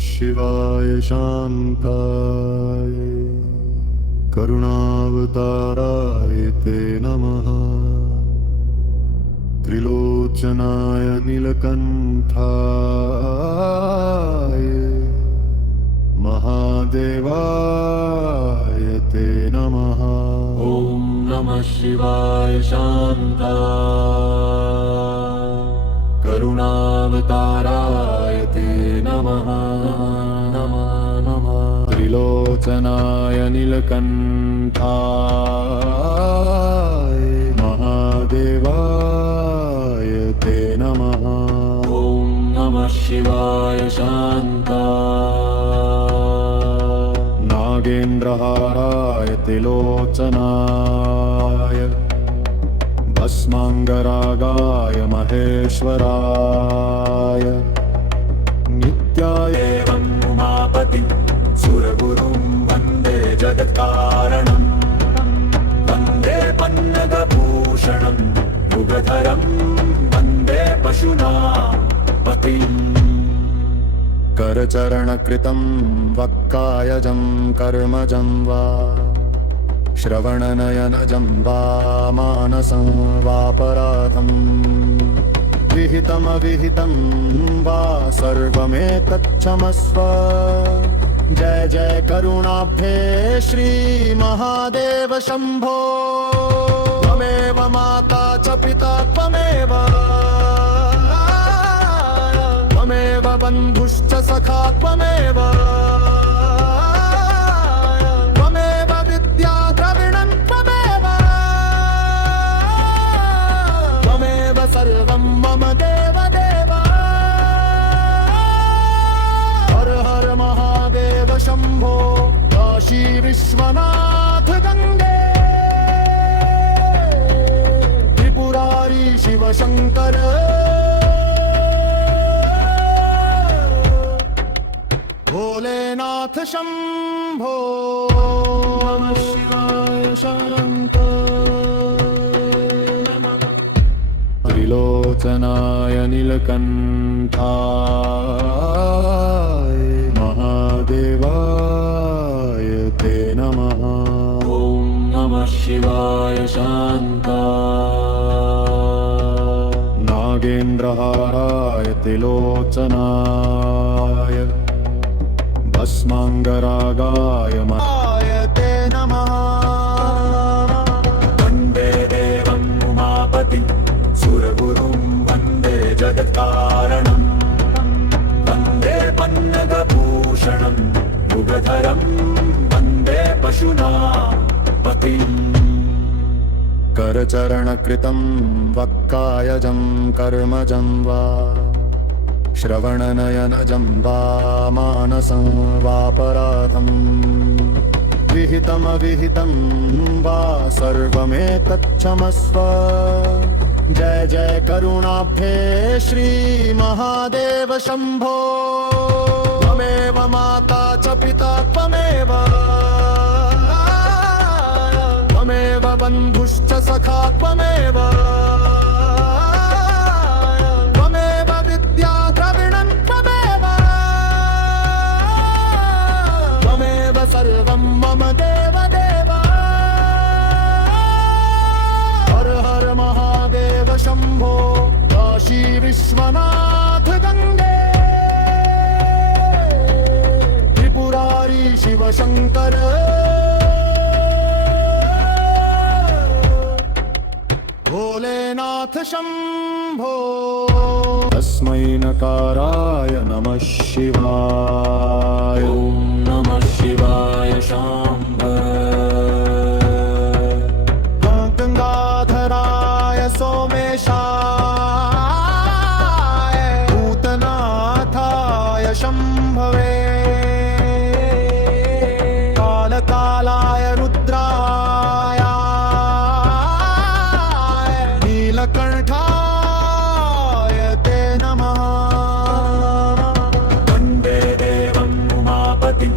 शिवाय शान्ताय करुणावताराय ते नमः। त्रिलोचनाय नीलकण्ठाय महादेवाय ते नमः। ॐ नमः शिवाय शान्ताय करुणावताराय ते नमः। त्रिलोचनाय नीलकण्ठाय महादेवाय ते नमः। ॐ नमः शिवाय शान्ताय नागेन्द्रहाराय त्रिलोचनाय भस्माङ्गरागाय महेश्वराय नित्याय उमापतिं सुरगुरुं वन्दे जगत्कारणं। वन्दे पन्नगभूषणं मृगधरं वन्दे पशूनां पतिम्। करचरणकृतं वक्कायजं कर्मजं वा श्रवणनयनजं वा मानसं वापराधं विहितमविहितं वा सर्वमेतच्छमस्व। जय जय करुणाब्धे श्री महादेव शंभो। त्वमेव माता च पिता त्वमेव, त्वमेव बन्धुश्च सखा त्वमेव, त्वमेव विद्या द्रविणं त्वमेव, त्वमेव सर्वं मम देव देव। हर हर महादेव शंभो। काशी विश्वनाथ गंगे त्रिपुरारी शिव शंकर। भोलेनाथ शंभो। नमः शिवाय शान्ताय त्रिलोचनाय नीलकण्ठाय महादेवाय ते नमः। ॐ नमः शिवाय शान्ताय नागेन्द्रहाराय त्रिलोचनाय भस्माङ्गरागाय ते नमः। वन्दे देवं उमापतिं सुरगुरुं वन्दे जगत्कारणं। वन्दे पन्नगभूषणं मृगधरं वन्दे पशूनां पतिम्। करचरणकृतं वक्कायजं कर्मजं वा श्रवणनयनजं वा मानसं वापराधं विहितमविहितं वा सर्वमेतच्छमस्व। जय जय करुणाब्धे श्री महादेव शंभो। त्वमेव माता च पिता त्वमेव, त्वमेव बन्धुश्च सखा त्वमेव, त्वमेव विद्या द्रविणं त्वमेव, त्वमेव सर्वं मम देव देव। हर हर महादेव शंभो। काशी विश्वनाथ गंगे त्रिपुरारी शिव शंकर। भोलेनाथ शंभो। तस्मै नकाराय नमः शिवाय। ॐ नमः शिवाय शाम्भवे गंगाधराय सोमेशाय भूतनाथाय शंभवे कालकालाय रुद्राय नीलकण्ठाय ते नमः। वन्दे देवं उमापतिं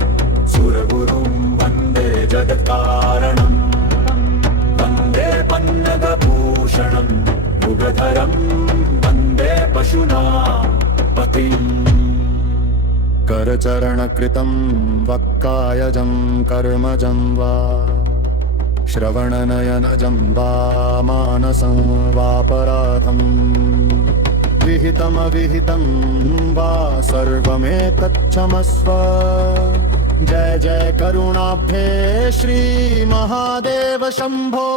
सुरगुरुं वन्दे जगत्कारणं। वन्दे पन्नगभूषणं मृगधरं वन्दे पशूनां पतिम्। करचरणकृतं वक्कायजं कर्मजं वा श्रवणनयनजं वा मानसं वापराधं विहितमविहितं वा सर्वमेतच्छमस्व जय जय करुणाब्धे श्रीमहादेव शम्भो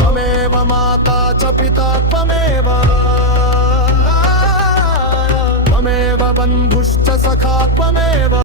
त्वमेव माता च पिता त्वमेव बन्धुश्च सखा त्वमेव